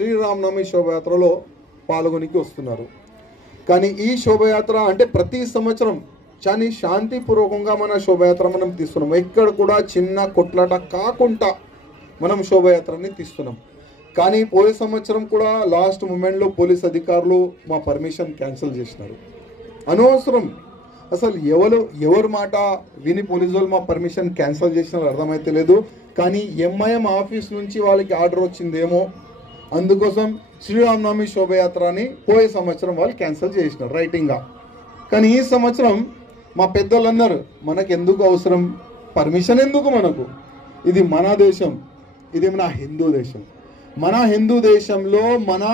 శ్రీరామనవమి శోభయాత్రలో పాల్గొనికి వస్తున్నారు. కానీ ఈ శోభయాత్ర అంటే ప్రతి సంవత్సరం చాలా శాంతిపూర్వకంగా మన శోభయాత్ర మనం తీస్తున్నాం. ఎక్కడ కూడా చిన్న కొట్లాట కాకుండా మనం శోభయాత్రని తీస్తున్నాం. కానీ పోయే సంవత్సరం కూడా లాస్ట్ మూమెంట్లో పోలీస్ అధికారులు మా పర్మిషన్ క్యాన్సిల్ చేసినారు. అనవసరం అసలు ఎవరు మాట విని పోలీసు వాళ్ళు మా పర్మిషన్ క్యాన్సిల్ చేసినారు అర్థమైతే లేదు. కానీ ఎంఐఎం ఆఫీస్ నుంచి వాళ్ళకి ఆర్డర్ వచ్చిందేమో, అందుకోసం శ్రీరామనవమి శోభయాత్రని పోయే సంవత్సరం వాళ్ళు క్యాన్సిల్ చేసినారు రైటింగ్గా. కానీ ఈ సంవత్సరం మా పెద్దోళ్ళు అన్నారు, మనకు ఎందుకు అవసరం పర్మిషన్, ఎందుకు మనకు, ఇది మన దేశం, ఇది మన హిందూ దేశం. మన హిందూ దేశంలో మన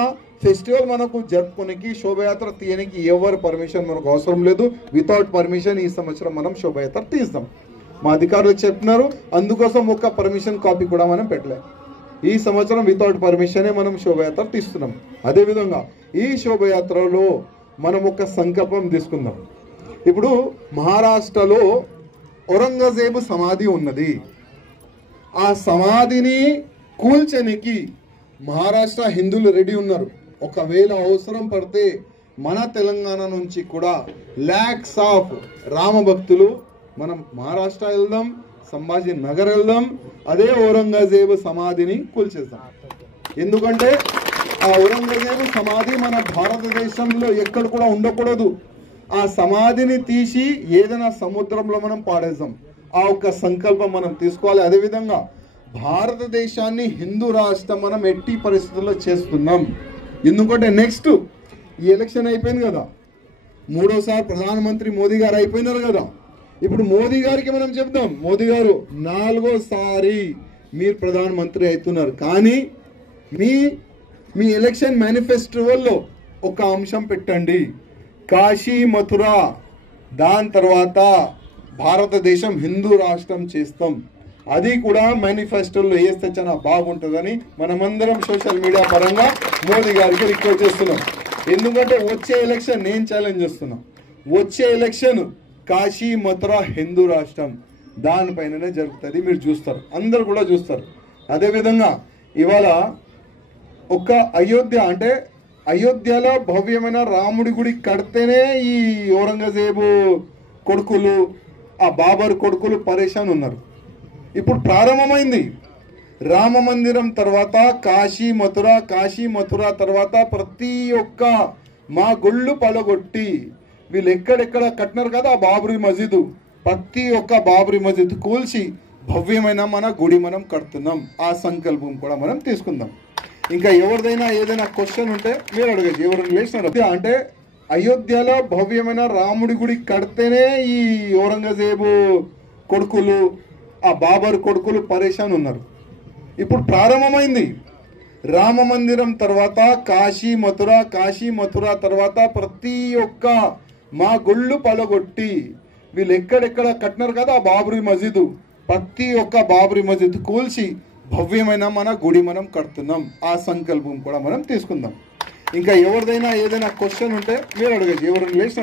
ఫెస్టివల్ మనకు జరుపుకోనికి శోభయాత్ర తీయనికి ఎవరు పర్మిషన్ మనకు అవసరం లేదు. వితౌట్ పర్మిషన్ ఈ సంవత్సరం మనం శోభయాత్ర తీస్తాం. మా అధికారులు చెప్తున్నారు, అందుకోసం ఒక్క పర్మిషన్ కాపీ కూడా మనం పెట్టలేదు. ఈ సంవత్సరం వితౌట్ పర్మిషనే మనం శోభయాత్ర తీస్తున్నాం. అదేవిధంగా ఈ శోభయాత్రలో మనం ఒక సంకల్పం తీసుకుందాం. ఇప్పుడు మహారాష్ట్రలో ఔరంగజేబు సమాధి ఉన్నది. ఆ సమాధిని కూల్చనికి మహారాష్ట్ర హిందువులు రెడీ ఉన్నారు. ఒకవేళ అవసరం పడితే మన తెలంగాణ నుంచి కూడా లాక్స్ ఆఫ్ రామ భక్తులు మనం మహారాష్ట్ర వెళ్దాం, సంభాజీ నగర్ వెళ్దాం, అదే ఔరంగజేబు సమాధిని కూల్చేద్దాం. ఎందుకంటే ఆ ఔరంగజేబు సమాధి మన భారతదేశంలో ఎక్కడ కూడా ఉండకూడదు. ఆ సమాధిని తీసి ఏదైనా సముద్రంలో మనం పాడేద్దాం. ఆ ఒక్క సంకల్పం మనం తీసుకోవాలి. అదేవిధంగా భారతదేశాన్ని హిందూ రాష్ట్రం మనం ఎట్టి పరిస్థితుల్లో చేస్తున్నాం. ఎందుకంటే నెక్స్ట్ ఈ ఎలక్షన్ అయిపోయింది కదా, మూడోసారి ప్రధానమంత్రి మోదీ గారు అయిపోయినారు కదా. ఇప్పుడు మోదీ గారికి మనం చెప్దాం, మోదీ గారు 4వ సారి మీరు ప్రధానమంత్రి అవుతున్నారు. కానీ మీ ఎలక్షన్ మేనిఫెస్టోలో ఒక అంశం పెట్టండి, కాశీ మథుర, దాని తర్వాత భారతదేశం హిందూ రాష్ట్రం చేస్తాం. అది కూడా మేనిఫెస్టోలో వేస్తే చాలా బాగుంటుందని మనమందరం సోషల్ మీడియా పరంగా మోదీ గారికి రిక్వెస్ట్ చేస్తున్నాం. ఎందుకంటే వచ్చే ఎలక్షన్ నేను ఛాలెంజ్ చేస్తున్నా, వచ్చే ఎలక్షన్ కాశీ మథుర హిందూ రాష్ట్రం దానిపైననే జరుగుతుంది. మీరు చూస్తారు, అందరు కూడా చూస్తారు. అదేవిధంగా ఇవాళ ఒక అయోధ్య అంటే అయోధ్యలో భవ్యమైన రాముడి గుడి కడితేనే ఈ ఔరంగజేబు కొడుకులు, ఆ బాబర్ కొడుకులు పరేషాన్ ఉన్నారు. ఇప్పుడు ప్రారంభమైంది రామ మందిరం తర్వాత కాశీ మథుర తర్వాత ప్రతి ఒక్క మా గుళ్ళు పలగొట్టి వీళ్ళు ఎక్కడెక్కడ కట్టినారు కదా ఆ బాబరీ మసీదు, ప్రతి ఒక్క బాబరీ మసీదు కూల్చి భవ్యమైన మన గుడి మనం కడుతున్నాం. ఆ సంకల్పం కూడా మనం తీసుకుందాం. ఇంకా ఎవరిదైనా ఏదైనా క్వశ్చన్ ఉంటే మీరు అడగచ్చు. ఎవరు లేచినారు అంటే అయోధ్యలో భవ్యమైన రాముడి గుడి కడితేనే ఈ ఔరంగజేబు కొడుకులు, ఆ బాబర్ కొడుకులు పరేషాన్ ఉన్నారు. ఇప్పుడు ప్రారంభమైంది రామ మందిరం తర్వాత కాశీ మథుర తర్వాత ప్రతి ఒక్క మా గుళ్ళు పలగొట్టి వీళ్ళు ఎక్కడెక్కడ కట్టినారు కదా ఆ బాబరీ మసీదు, ప్రతి ఒక్క బాబరీ మసీదు కూల్చి భవ్యమైన మన గుడి మనం కడుతున్నాం. ఆ సంకల్పం కూడా మనం తీసుకుందాం. ఇంకా ఎవరిదైనా ఏదైనా క్వశ్చన్ ఉంటే మీరు అడగచ్చు. ఎవరు లేచిన